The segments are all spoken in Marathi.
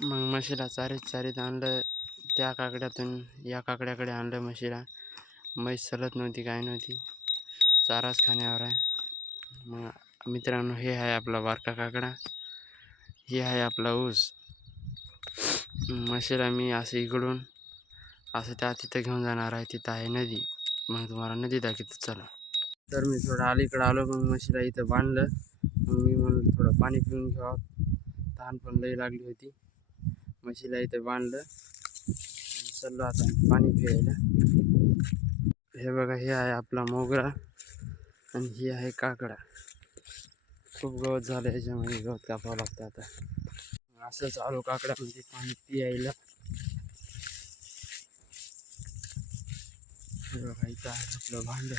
मग म्हशीला चारीत आणलं. त्या काकड्यातून या काकड्याकडे आणलं म्हशीला. म्हैस चलत नव्हती, काय नव्हती, चाराच खाण्यावर आहे. मग मित्रांनो, हे आहे आपला बारका काकडा, हे आहे आपला ऊस. म्हशीला मी असं इकडून असं तिथं घेऊन जाणार आहे. तिथं आहे नदी. मग तुम्हाला नदी दाखवतो, चला. तर मी थोडं अलीकडं आलो. मग म्हशीला इथं बांधलं. मग मी म्हणलं थोडं पाणी पिऊन घ्यावं, तहान पण लई लागली होती. म्हशीला इथं बांधलं, चाललो आता पाणी प्यायला. हे बघा, हे आहे आपला मोगरा आणि ही आहे काकडा. खूप गवत झालं याच्यामध्ये, गवत कापावं लागतं आता. असंच आलो काकड्यामध्ये पाणी पियायला. हे बघा, इथं आहे आपलं भांड.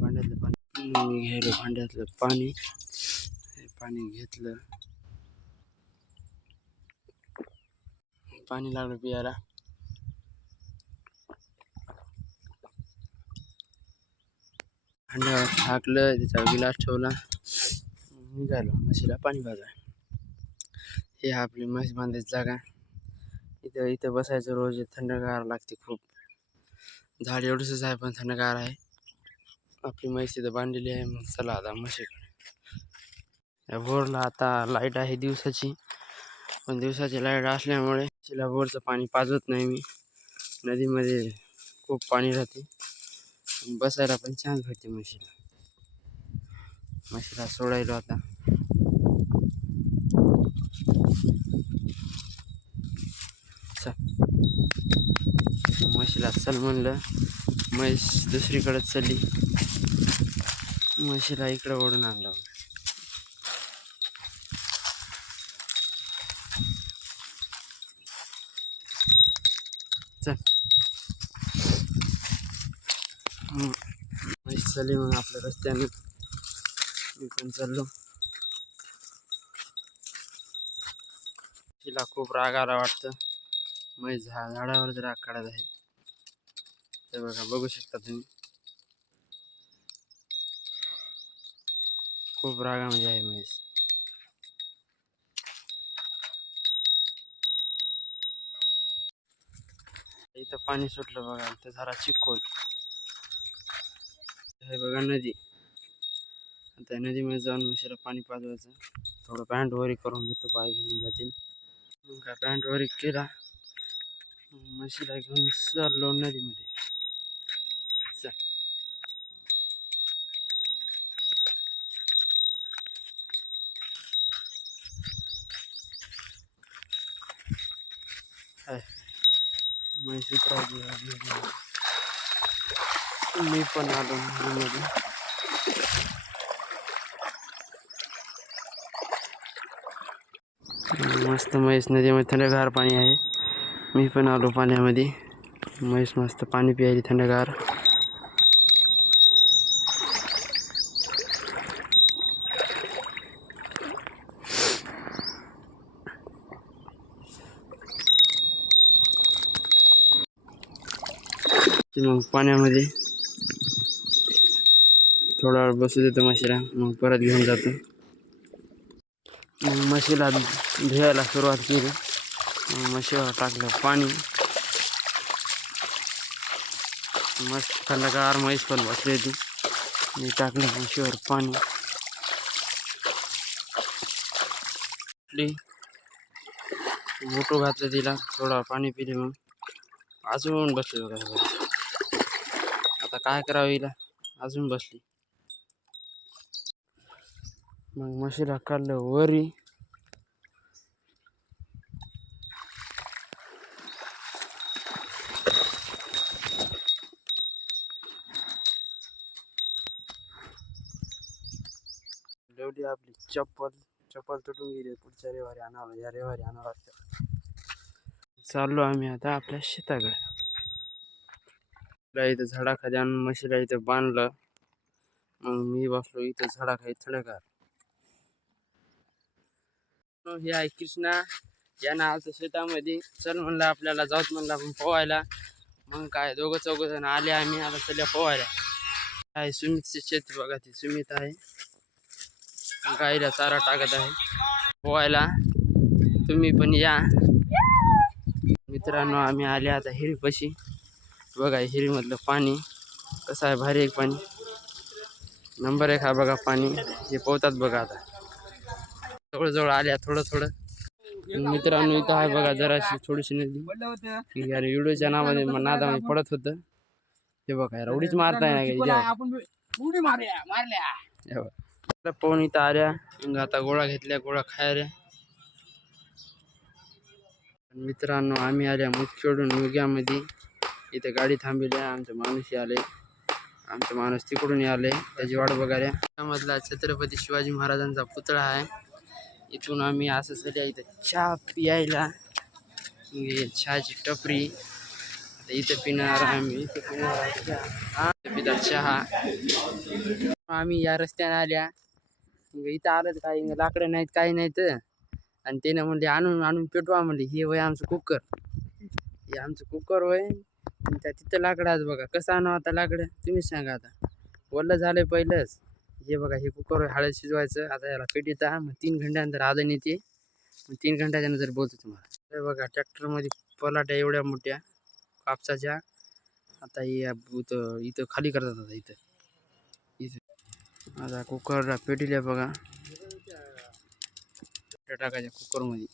भांड्यातलं पाणी घ्यायला, भांड्यातलं पाणी, हे पाणी घेतलं. पाणी लागलं पियाला. भांड्यावर टाकलं, त्याच्यावर गिलास ठेवला, निघालो म्हशीला पाणी पाजायला. हे आपली म्हैस बांधायची जागा. इथं बसायचं रोज. थंडगार लागते खूप. झाड एवढंच आहे पण थंडगार आहे. आपली म्हैस इथं बांधलेली आहे. मग चला आता म्हशीकडे. या बोरला आता लाईट आहे दिवसाची, पण दिवसाची लाईट असल्यामुळे तिला बोरचं पाणी पाजत नाही मी. नदीमध्ये खूप पाणी राहते. बसायला पण छान भेटते म्हशीला. म्हशीला सोडायलो आता. म्हशीला चल म्हणलं, म्हैस दुसरीकडे चालली. म्हशीला इकडं ओढून आणलं. चल, म्हैस चालली मग आपल्या रस्त्याने. मी पण चाललो. तिला खूप राग आला वाटतं. म्हैस झाडावरच राग काढत आहे. ते बघा, बघू शकता तुम्ही. खूप रागामध्ये आहे म्हैस. इथं पाणी सुटलं बघा. इथं जरा चिखल. हे बघा नदी. आता नदीमध्ये जाऊन म्हशीला पाणी पाजवायचं. थोडं पॅन्ट वरी करून घेतो, पाय भिजून जातील. मग काय पॅन्ट वरी केला, म्हशीला घेऊन चाललो नदीमध्ये. चल. म्हैस उतरायची. मी पण आलो नदीमध्ये. मस्त म्हैस नदीमध्ये, थंडगार पाणी आहे. मी पण आलो पाण्यामध्ये. म्हैस मस्त पाणी प्यायली थंडगार. मग पाण्यामध्ये थोडा वेळ बसू देतो म्हशीला, मग परत घेऊन जातो. मग म्हशीला धुवायला सुरुवात केली. म्हशीवर टाकलं पाणी. मस्त थंडगार म्हैस पण बसली होती. मी टाकलं म्हशीवर पाणी. मोठं घातलं तिला, थोडं पाणी पिले. मग अजून बसली बघा. आता काय करावं हिला, अजून बसली. मग म्हशीला काढलं वरी. ठेवली आपली चप्पल तुटून गेली. पुढच्या रविवारी आणावं, या रविवारी आणावं लागतं. चाललो आम्ही आता आपल्या शेताकडे. इथं झाडाखाली आणून म्हशीला इथं बांधलं. मग मी बसलो इथं झाडाखाली थंडगार. हे आहे कृष्णा. यानं आलतं शेतामध्ये. चल म्हणलं आपल्याला, जाऊत म्हणलं आपण पोहायला. मग काय, दोघं चौघ जण आले. आम्ही आता सध्या पोहायला. आहे सुमितची शेत बघा, ती सुमित आहे. गाईला चारा टाकत आहे पोहायला. तुम्ही पण या मित्रांनो. आम्ही आले आता हिरीपाशी. बघा हिरीमधलं पाणी कसं आहे, भारी एक पाणी, नंबर एक हा बघा पाणी. हे पोहतात बघा आता जवळ आल्या थोडं थोडं. मित्रांनो इथं आहे बघा जराशी थोडीशी नदी. यार व्हिडिओच्या नावाने नादामध्ये पडत होतं. हे बघा यार उडीच मारताय ना पोहून इथं आल्या. मग आता गोळा घेतल्या, गोळा खायला. मित्रांनो आम्ही आल्या मुदखेडून मुग्यामध्ये. इथे गाडी थांबली आहे. आमचे माणूस आले, आमचा माणूस तिकडून आले, त्याची वाट बघायला. त्यामधला छत्रपती शिवाजी महाराजांचा पुतळा आहे. इथून आम्ही असं सध्या इथं चहा पियायला, चहाची टपरी इथं पिणार आम्ही. इथं पिणार चहा. आम्ही या रस्त्याने आल्या. इथं आलं काही लाकडं नाहीत, काही नाहीत. आणि त्याने म्हणले आणून पेटवा म्हणले. हे वय आमचं कुकर, हे आमचं कुकर वय. त्या तिथं लाकडं आज बघा. कसं आणावं आता लाकडं तुम्हीच सांगा. आता वल्लं झालंय पहिलंच. हे बघा हे कुकर हळद शिजवायचं. आता याला पेटीत मग 3 घंट्यानंतर आदन येते. मग 3 घंट्याच्या नंतर बोलतो तुम्हाला. हे बघा ट्रॅक्टरमध्ये पलाट्या एवढ्या मोठ्या कापसाच्या. आता इथं खाली करतात. आता इथं आता कुकरला पेटीला बघा टाकायच्या कुकरमध्ये.